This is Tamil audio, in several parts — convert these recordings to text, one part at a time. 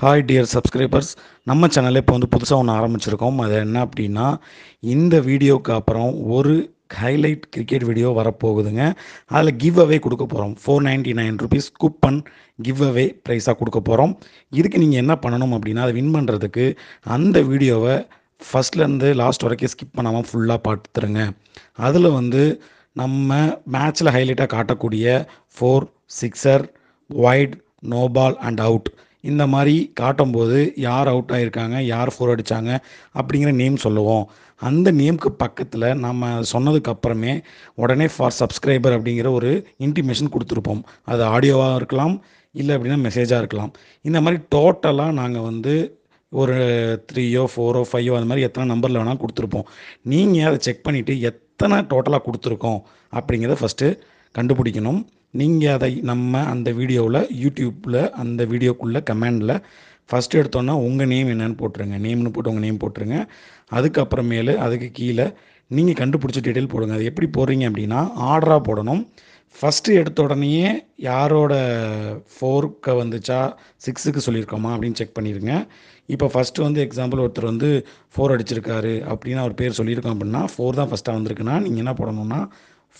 ஹாய் டியர் சப்ஸ்கிரைபர்ஸ், நம்ம சேனலில் இப்போ புதுசாக ஒன்று ஆரம்பிச்சிருக்கோம். அது என்ன அப்படின்னா, இந்த வீடியோவுக்கு அப்புறம் ஒரு ஹைலைட் கிரிக்கெட் வீடியோ வரப்போகுதுங்க. அதில் கிவ் அவே கொடுக்க போகிறோம். 499 ருபீஸ் கூப்பன் கிவ் அவே ப்ரைஸாக கொடுக்க போகிறோம். இதுக்கு நீங்கள் என்ன பண்ணணும் அப்படின்னா, அதை வின் பண்ணுறதுக்கு அந்த வீடியோவை ஃபஸ்ட்லேருந்து லாஸ்ட் வரைக்கும் ஸ்கிப் பண்ணாமல் ஃபுல்லாக பார்த்துருங்க. அதில் நம்ம மேட்ச்சில் ஹைலைட்டாக காட்டக்கூடிய 4 sixer, wide, no ball and out இந்த மாதிரி காட்டும்போது யார் அவுட் ஆகியிருக்காங்க, யார் 4 அடித்தாங்க அப்படிங்கிற நேம் சொல்லுவோம். அந்த நேமுக்கு பக்கத்தில் நம்ம சொன்னதுக்கப்புறமே உடனே ஃபார் சப்ஸ்கிரைபர் அப்படிங்கிற ஒரு இன்டிமேஷன் கொடுத்துருப்போம். அது ஆடியோவாக இருக்கலாம், இல்லை அப்படின்னா மெசேஜாக இருக்கலாம். இந்த மாதிரி டோட்டலாக நாங்கள் ஒரு 3ஓ 4ஓ 5ஓ அந்த மாதிரி எத்தனை நம்பரில் வேணால் கொடுத்துருப்போம். நீங்கள் அதை செக் பண்ணிவிட்டு எத்தனை டோட்டலாக கொடுத்துருக்கோம் அப்படிங்கிறத ஃபஸ்ட்டு கண்டுபிடிக்கணும். நீங்கள் அதை நம்ம அந்த வீடியோவில் யூடியூப்பில் அந்த வீடியோக்குள்ளே கமெண்டில் ஃபஸ்ட்டு எடுத்தோன்னா உங்கள் நேம் என்னென்னு போட்டுருங்க. நேம்னு போட்டு உங்கள் நேம் போட்டுருங்க. அதுக்கப்புறமேலு அதுக்கு கீழே நீங்கள் கண்டுபிடிச்ச டீட்டெயில் போடுங்க. அது எப்படி போடுறீங்க அப்படின்னா, ஆர்டராக போடணும். ஃபஸ்ட்டு எடுத்த உடனேயே யாரோட 4க்கு வந்துச்சா 6க்கு சொல்லியிருக்கோமா அப்படின்னு செக் பண்ணிடுங்க. இப்போ ஃபஸ்ட்டு எக்ஸாம்பிள் ஒருத்தர் 4 அடிச்சிருக்காரு அப்படின்னு அவர் பேர் சொல்லியிருக்கோம் அப்படின்னா 4 தான் ஃபஸ்ட்டாக வந்திருக்குன்னா நீங்கள் என்ன போடணும்னா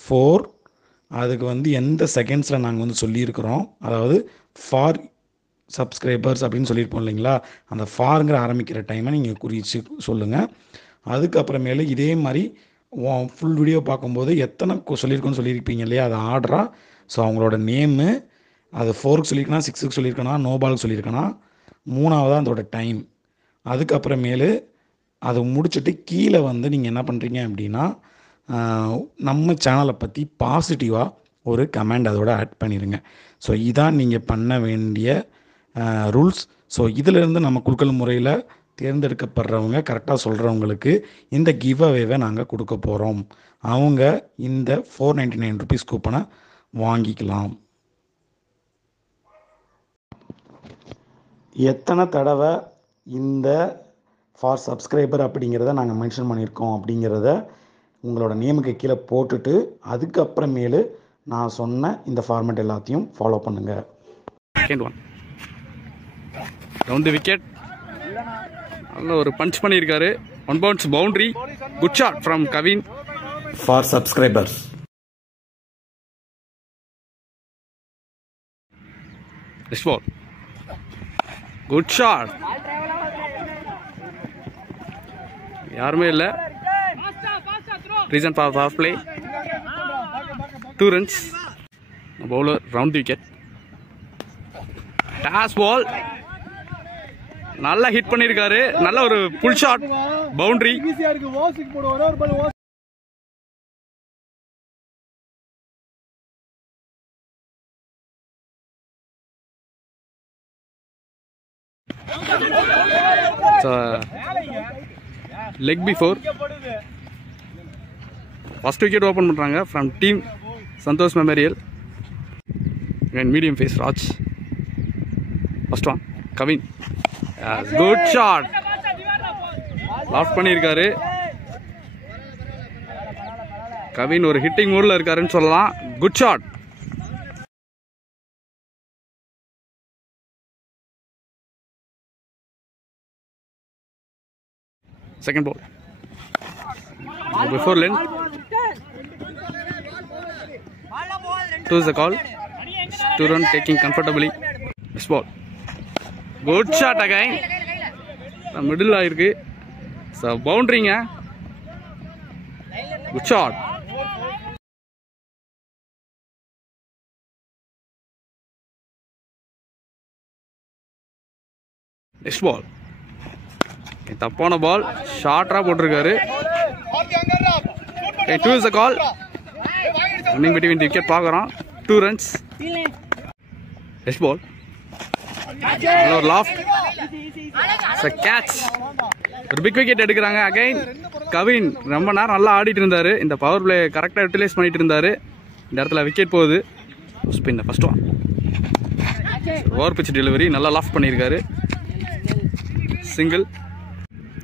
4 அதுக்கு எந்த செகண்ட்ஸில் நாங்கள் சொல்லியிருக்கிறோம், அதாவது ஃபார் சப்ஸ்கிரைபர்ஸ் அப்படின்னு சொல்லியிருப்போம் இல்லைங்களா, அந்த ஃபாருங்கிற ஆரம்பிக்கிற டைமை நீங்கள் குறித்து சொல்லுங்கள். அதுக்கப்புறமேலு இதே மாதிரி ஃபுல் வீடியோ பார்க்கும்போது எத்தனை சொல்லியிருக்கோன்னு சொல்லியிருப்பீங்க இல்லையா, அது ஆர்டராக. ஸோ அவங்களோட நேமு, அது 4க்கு சொல்லியிருக்கனா 6க்கு சொல்லியிருக்கனா நோ பாலுக்கு சொல்லியிருக்கனா, 3ஆவதாக அதோட டைம். அதுக்கப்புறமேலு அதை முடிச்சுட்டு கீழே நீங்கள் என்ன பண்ணுறீங்க அப்படின்னா, நம்ம சேனலை பற்றி பாசிட்டிவாக ஒரு கமெண்ட் அதோட ஆட் பண்ணிடுங்க. ஸோ இதான் நீங்கள் பண்ண வேண்டிய ரூல்ஸ். ஸோ இதிலிருந்து நம்ம குலுக்கல் முறையில் தேர்ந்தெடுக்கப்படுறவங்க கரெக்டாக சொல்கிறவங்களுக்கு இந்த கிவ் அவேவை நாங்கள் கொடுக்க போகிறோம். அவங்க இந்த 499 ருபீஸ் கூப்பனை வாங்கிக்கலாம். எத்தனை தடவை இந்த ஃபார் சப்ஸ்கிரைபர் அப்படிங்கிறத நாங்கள் மென்ஷன் பண்ணியிருக்கோம் அப்படிங்கிறத உங்களோட நேமுக்கு கீழே போட்டுட்டு அதுக்கப்புறமேலு நான் சொன்ன இந்த ஃபார்மேட் எல்லாத்தையும் ஃபாலோ பண்ணுங்கள். Second one round the wicket, நல்ல ஒரு பஞ்ச் பண்ணியிருக்காரு. 1 bounce boundary, good shot from Kavin for subscribers. Next ball, good shot, யாருமே இல்லை. Reason for power play, 2 runs. Bowler round the wicket, toss ball, நல்லா ஹிட் பண்ணியிருக்காரு. நல்ல ஒரு pull shot, boundary. Leg before first wicket open பண்ணுறாங்க from team Santhosh memorial. Medium pace Raj. First one Kavin, good shot, loft பண்ணியிருக்காரு. கவின் ஒரு ஹிட்டிங் மூடில் இருக்காருன்னு சொல்லலாம். Good shot. Second ball before length, 2 is the call. 2 run taking comfortably. Next ball, good shot again. Middle ஆயிருக்கு. ஸோ பவுண்டரிங்க, குட் ஷாட். நெக்ஸ்ட் பால், தப்பான பால், ஷார்ட்டாக போட்டிருக்காரு. 2 is the call. Running between the wicket பார்க்குறோம். 2 runs. நெக்ஸ்ட் பால், ஒரு லாஃப்ட், கேட்ச், ஒரு பிக் விக்கெட் எடுக்கிறாங்க. அகைன் கவின் ரொம்ப நேரம் நல்லா ஆடிட்டு இருந்தாரு. இந்த பவர் பிளே கரெக்டாக யூட்டிலைஸ் பண்ணிட்டு இருந்தாரு. இந்த இடத்துல விக்கெட் போகுது. Spin first one, over pitch delivery, நல்லா லாஃப்ட் பண்ணியிருக்காரு. சிங்கிள்.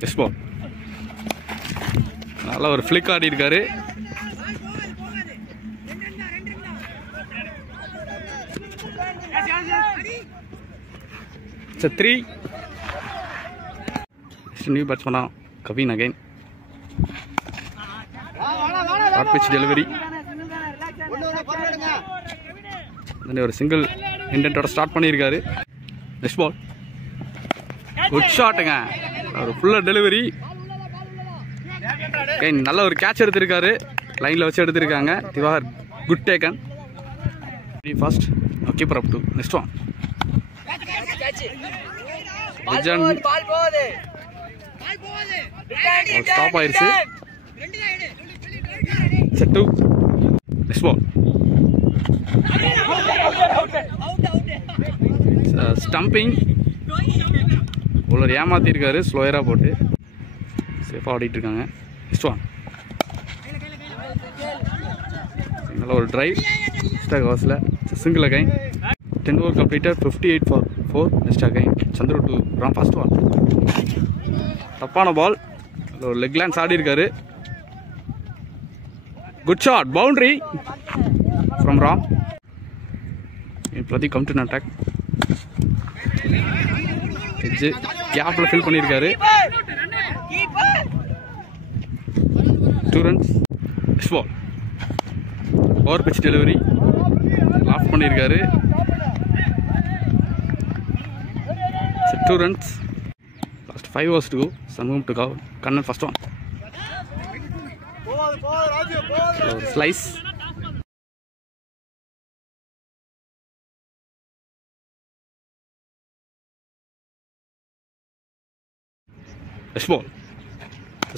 நெக்ஸ்ட் பால், நல்லா ஒரு ஃபிளிக் ஆடி இருக்காரு. It's a 3. New batsman Kavin again. Short pitch delivery. Then a single indent or start பண்ணிருக்காரு. Next ball. Good shot ங்க. ஒரு full delivery. Okay, நல்ல ஒரு catch எடுத்திருக்காரு. லைன்ல வச்சு எடுத்திருக்காங்க. Diwakar good taken. First. Now keeper up to next one. Legend. Stop ஆயிருச்சு. Set 2. Next ball. Stumping. bowler ஏமாத்தி இருக்காரு ஸ்லோயரா போட்டு சேஃபா ஆடிட்டு இருக்காங்க. Next one. நல்ல ஒரு டிரைவ் ஸ்டாக் ஹவுஸ்ல single again 10 over completed 58 for 4. Next again Chandru to Ram first one. தப்பான பால் ஒரு லெக் லான்ஸ் ஆடி இருக்காரு. Good shot, boundary from Ram. Pradeep come to an attack. Edge gap la fill பண்ணிருக்காரு. 2 runs. Next ball. Over pitch delivery. Loft பண்ணிருக்காரு. 2 runs. Last 5 overs to go. Sangam to go. Kannan first one. Slice. Next ball.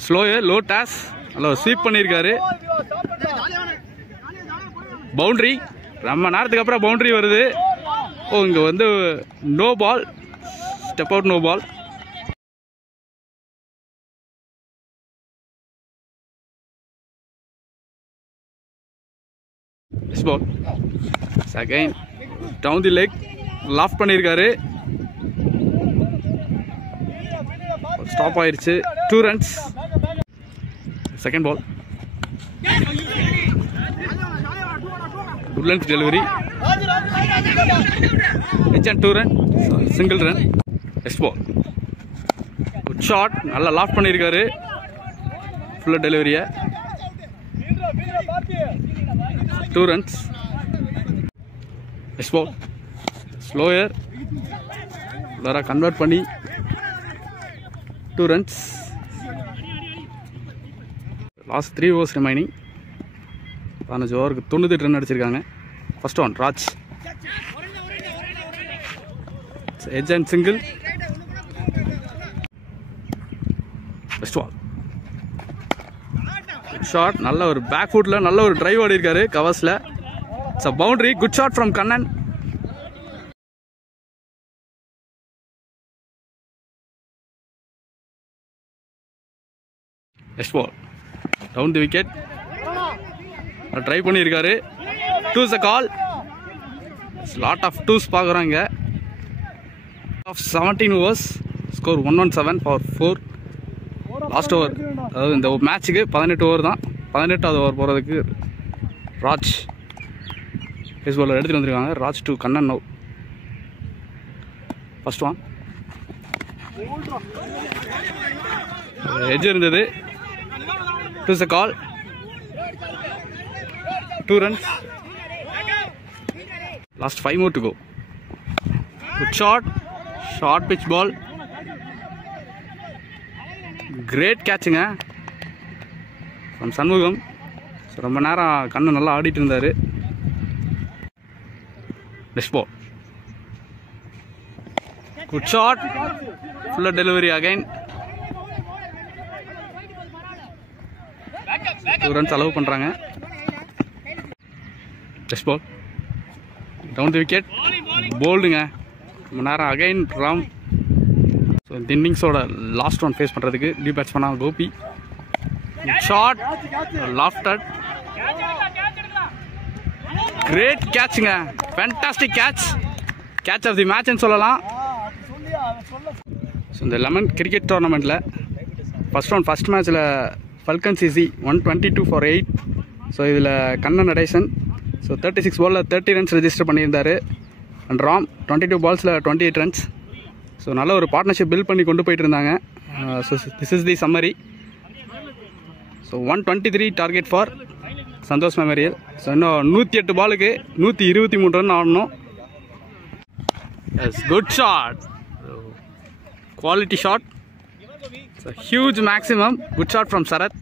Slower, low toss. Hello, sweep பண்ணிருக்காரு. Boundary. ரொம்ப நேரத்துக்கு அப்புறம் பவுண்டரி வருது. இங்க வந்து no ball. Step out, no ball. Next ball. Again down the leg. Loft பண்ணிருக்காரு. Stop ஆயிருச்சு. 2 runs. Second ball. Good length delivery. Edge and 2 run. Single run. Next ball. Good shot. நல்லா லாஃப்ட் பண்ணிருக்காரு. Full delivery. 2 runs. Next ball. Slower. Lara convert பண்ணி 2 runs. Last 3 overs remaining. 15 ஓவருக்கு 98 ரன் அடிச்சிருக்காங்க. First one Raj. Edge and single. Next ball. Good shot. நல்ல ஒரு பேக் ஃபுட்ல நல்ல ஒரு டிரைவ் ஆடி இருக்காரு கவர்ஸ்ல. It's a boundary. Good shot from Kannan. Next ball. Down the wicket. Try பண்ணியிருக்காரு. 2 is a call. Lot of 2s பார்க்குறாங்க. Of 17 overs. Score 117 for 4. Last over அதாவது இந்த மேட்சுக்கு 18 ஓவர் தான். 18வது ஓவர் போகிறதுக்கு ராஜ் பேஸ் பாலர் எடுத்துகிட்டு வந்திருக்காங்க. Raj to Kannan now. First one edge இருந்தது. 2 is a call. 2 runs. Last 5 more to go. Good shot. Short pitch ball. Great catching from Sanmugam. ரொம்ப நேரம் கண்ணு நல்லா ஆடிட்டு இருந்தாரு. Next ball. Good shot. Full delivery again. 2 runs allow பண்றாங்க. Next ball. Down the wicket. Boldங்க. ரொம்ப நேரம் again Ram. So இந்த இன்னிங்ஸோட லாஸ்ட் ஒன் ஃபேஸ் பண்றதுக்கு நியூ பேட்ஸ்மேனா கோபி. Shot. Lofted. Great catchங்க. Fantastic catch. Catch of the match ன்னு சொல்லலாம். ஸோ இந்த லெமன் கிரிக்கெட் டோர்னமெண்ட்டில் ஃபர்ஸ்ட் மேட்ச்சில் ஃபல்கன் சிசி 122 for 8. ஸோ இதில் கண்ணன் நடேசன் 36 பாலில் 30 runs ரெஜிஸ்டர் பண்ணியிருந்தார். And Ram 22 balls 28 runs. So நல்ல ஒரு பார்ட்னர்ஷிப் பில்ட் பண்ணி கொண்டு போயிட்டு இருந்தாங்க. So this is the summary. So 123 target for Santosh memorial. So இன்னும் 108 பாலுக்கு 123 ரன் ஆடணும். Yes, good shot, quality shot, huge maximum. Good shot from Sarath.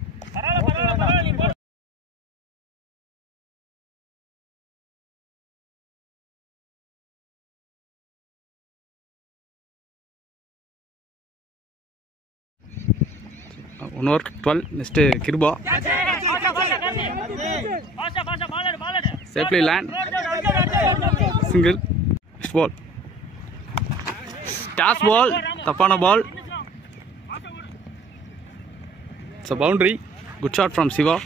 One over 12. Next Kirba. Safely land. Single. Next ball. Toss ball. Tapana ball. It's a boundary. Good shot from Siva.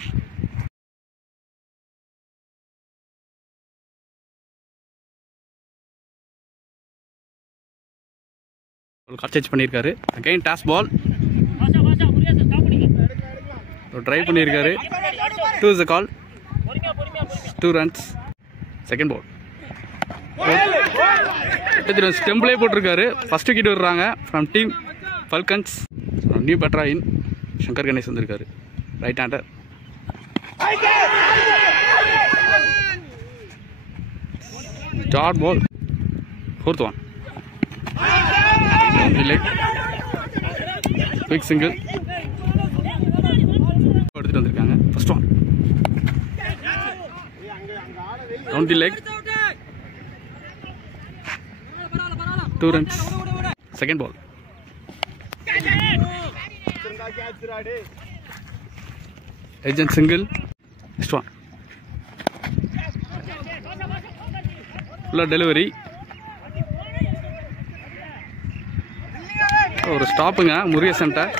Catch பண்ணிருக்காரு. Again toss ball. Drive பண்ணிருக்காரு. 2 is the call. 2 runs. Second ball. ஸ்டெம்பிளே போட்டிருக்காரு. ஃபர்ஸ்ட் விக்கெட் விடுறாங்க ஃப்ரம் டீம் ஃபல்கன்ஸ். நியூ பேட்டரா இன் சங்கர் கணேஷ் வந்திருக்காரு, right hander. Dot ball. 4th one. Quick single எடுத்துட்டு வந்திருக்காங்க. First one down the leg. 2 runs. Second ball. Agent single. Next one. Full delivery. ஒரு ஸ்டாப்புங்க முருகேஷ் சென்டர்.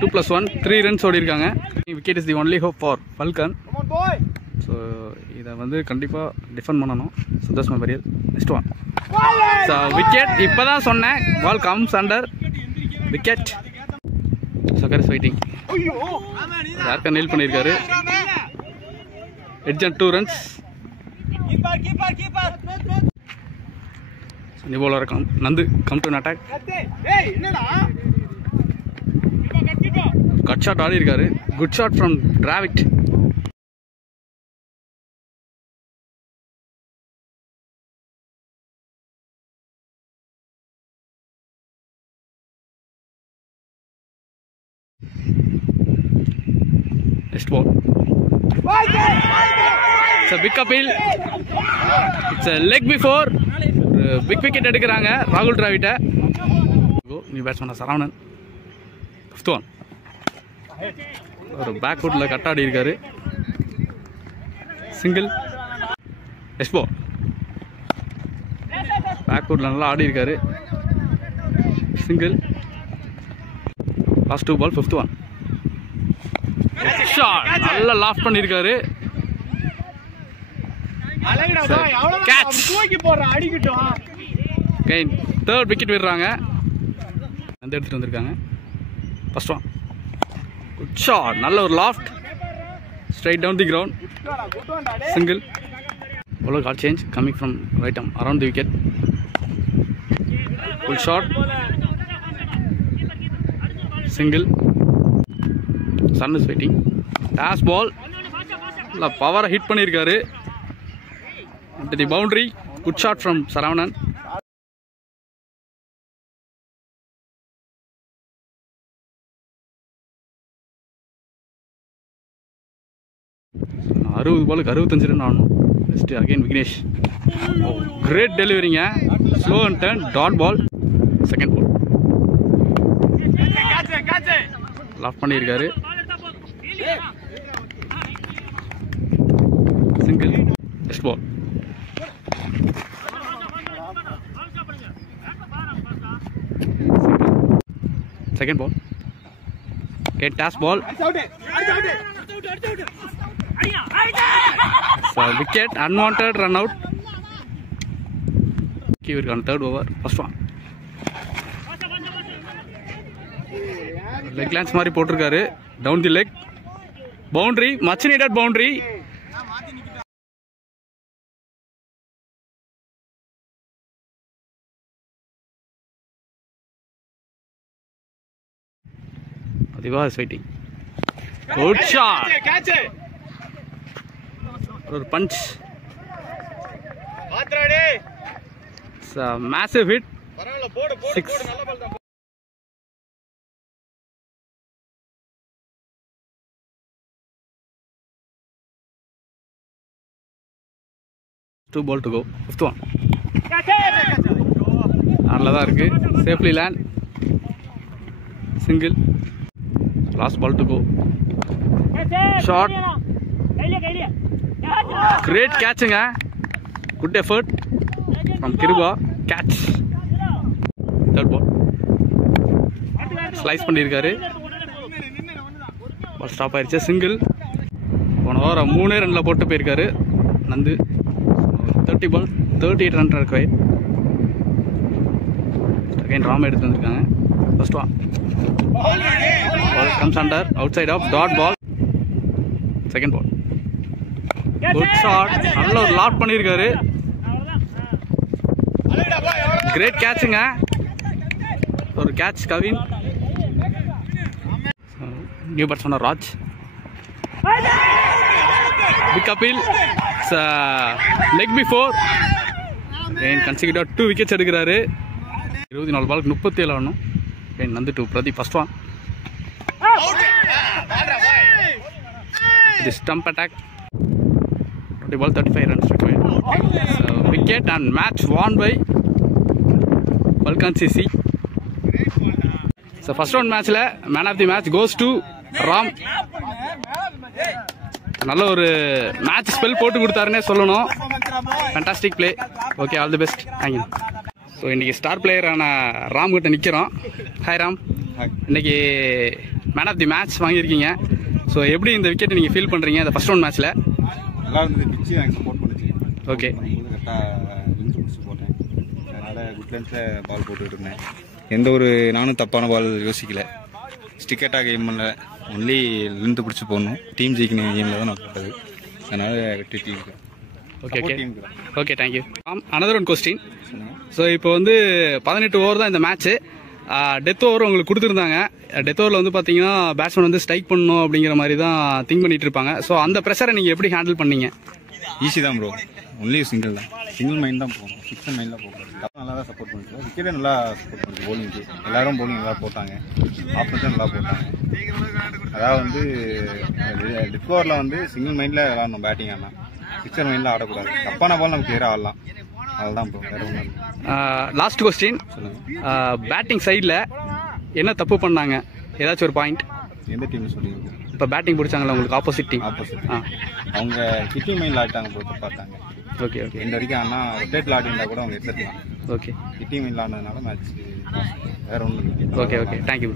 2+1 3 runs ஓடி இருக்காங்க. Wicket is the only hope for Falcon. So இதை வந்து கண்டிப்பாக டிஃபெண்ட் பண்ணணும் Santhosh memorial. Next one. So wicket. இப்போ தான் சொன்னேன், பால் கம்ஸ் அண்டர் விக்கெட். சக்கர் இஸ் ஃபைட்டிங். யாருக்கா நெயில் பண்ணியிருக்காரு. Edge and 2 runs. New bowler Nandu come to attack. Cut shot ஆடி இருக்காரு. Good shot from Dravid. Next ball. It's a big appeal. It's a leg before. Big wicket எடுக்கிறாங்க ராகுல் டிராவிட்ட. New batsman Saravanan. 5th one. ஒரு பேக் ஃபுட்ல கட் ஆடி இருக்காரு. சிங்கிள். நெக்ஸ்ட் பால். பேக் ஃபுட்ல நல்லா ஆடி இருக்காரு. Single. Last 2 ball. 5th one. Shot நல்லா லாஃப்ட் பண்ணிருக்காரு. கேட்ச். கைன் 3rd விக்கெட் விடுறாங்க. அந்த எடுத்துட்டு வந்திருக்காங்க. First one. Good shot. நல்ல ஒரு loft straight down the ground. Single. bowler got change coming from right arm around the wicket. Full shot. Single. Sun is waiting. Toss ball. La power hit பண்ணிருக்காரு. Into the boundary. Good shot from Saravanan. அறுபது பாலுக்கு 65 ரன் ஆடணும். Next again Vignesh. கிரேட் டெலிவரிங்க. Slow and turn dot ball. Second ball. Loft பண்ணியிருக்காரு. Single. Next ball. Second ball. Get toss ball. Wicket, unwanted run out. இவருக்கான 3rd over. First one. Leg glance மாதிரி போட்டிருக்காரு. Down the leg. Boundary. Much needed boundary. Diva is waiting. Good shot. Or punch. It's a massive hit. 6. Two ball to go. Fifth one. நல்லதா இருக்கு. Safely land. Single. Last ball to go. Shot. Great catching. Good effort from Kiruba. Catch. Third ball. Slice பண்ணிருக்காரு. Ball stop ஆயிருச்சு. Single. போன ஓவர் 3 ரன்ல போட்டு போயிருக்காரு Nandu. 30 ball 38 run required. Again Ram எடுத்து வந்திருக்காங்க. First one. Ball comes under outside of dot ball. Second ball. Good shot. நல்ல ஒரு லாட் பண்ணிருக்காரு. Great catching. ஒரு catch Kavin. New batsman Raj. Big appeal. It's leg before. Then consecutive 2 wickets எடுக்கிறாரு. 24 பாலுக்கு 37 ஆடணும். Then Nandu to Pradeep first one. The stump attack. 20 ball 35 runs required. So wicket and match won by Falcon CC. So first round match la man of the match goes to Ram. நல்ல ஒரு மேட்ச் ஸ்பெல் போட்டு கொடுத்தாருன்னே சொல்லணும். Fantastic play. Okay, all the best. Thank you. So இன்றைக்கி ஸ்டார் பிளேயரான ராம் கிட்ட நிற்கிறோம். ஹாய் ராம். இன்னைக்கு மேன் ஆஃப் தி மேட்ச் வாங்கியிருக்கீங்க. ஸோ எப்படி இந்த விக்கெட் நீங்கள் ஃபீல் பண்ணுறீங்க இந்த ஃபர்ஸ்ட் ரவுண்ட் மேட்ச்சில்? நல்லா இருந்தது. பிச்சு எனக்கு சப்போர்ட் பண்ணுச்சு. ஓகே. கரெக்டாக விங்ஸ் பிடிச்சி போட்டேன். அதனால் குட் லென்ஸில் பால் போட்டுக்கிட்டு இருந்தேன். எந்த ஒரு நானும் தப்பான பால் யோசிக்கல. ஸ்டிக்கெட்டாக கேம் பண்ணல. ஒன்லி லென்த்து பிடிச்சி போடணும். டீம் ஜெயிக்கணும் கேமில் தான் நான் போட்டது. அதனால் வெற்றி team. Okay okay okay, thank you. Another one question. So இப்போ வந்து 18 ஓவர் தான் இந்த மேட்ச்சு. டெத் ஓவர் உங்களுக்கு கொடுத்துருந்தாங்க. டெத் ஓவரில் வந்து பார்த்தீங்கன்னா பேட்ஸ்மேன் வந்து ஸ்ட்ரைக் பண்ணணும் அப்படிங்கிற மாதிரி தான் திங்க் பண்ணிட்டு இருப்பாங்க. ஸோ அந்த ப்ரெஷரை நீங்கள் எப்படி ஹேண்டில் பண்ணீங்க? ஈஸி தான் ப்ரோ. ஒன்லி சிங்கிள் தான். சிங்கிள் மைண்ட் தான் போகணும். ஃபிக்ஸட் மைண்ட் தான் போகணும். நல்லா தான் சப்போர்ட் பண்ணிச்சு. விக்கெட்டே நல்லா சப்போர்ட் பண்ணிச்சு. போலிங்க்கு எல்லாரும் போலிங் நல்லா போட்டாங்க. ஆப்போசிஷன் நல்லா போட்டாங்க. அதாவது வந்து டெத் ஓவரில் வந்து சிங்கிள் மைண்டில் விளாடணும். பேட்டிங் ஆனால் ஃபிக்ஸட் மைண்டில் ஆடக்கூடாது. தப்பான பால் நம்ம கிளியராக ஆடலாம். அதுதான் ப்ரோ, வேறு ஒன்றும். Last question. பேட்டிங் சைடில் என்ன தப்பு பண்ணாங்க? ஏதாச்சும் ஒரு பாயிண்ட்? எந்த டீம்னு சொல்லுங்க. இப்போ பேட்டிங் பிடிச்சாங்களா உங்களுக்கு ஆப்போசிட் டீம்? ஆப்போசிட் அவங்க கிட்டிங் மைண்டில் ஆட்டாங்க ப்ரோ. பார்த்தாங்க. Okay okay. இந்த வரைக்கும் ஆனால் ரொட்டேட்டில் ஆடினா கூட அவங்க எடுத்துக்கலாம். ஓகே. கிட்டிங் மைண்டில் ஆடினதுனால மேட்ச் வேறு ஒன்றும் இல்லை. Okay okay, thank you.